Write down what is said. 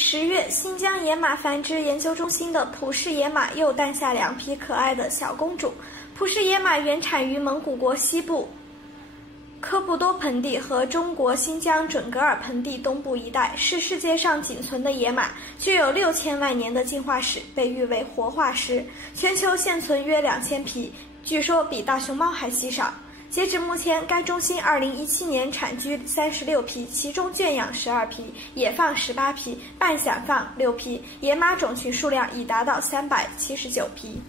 10月，新疆野马繁殖研究中心的普氏野马又诞下2匹可爱的小公主。普氏野马原产于蒙古国西部科布多盆地和中国新疆准噶尔盆地东部一带，是世界上仅存的野马，具有6000万年的进化史，被誉为活化石。全球现存约2000匹，据说比大熊猫还稀少。截止目前，该中心2017年产居36匹，其中圈养12匹，野放18匹，半散放6匹，野马种群数量已达到379匹。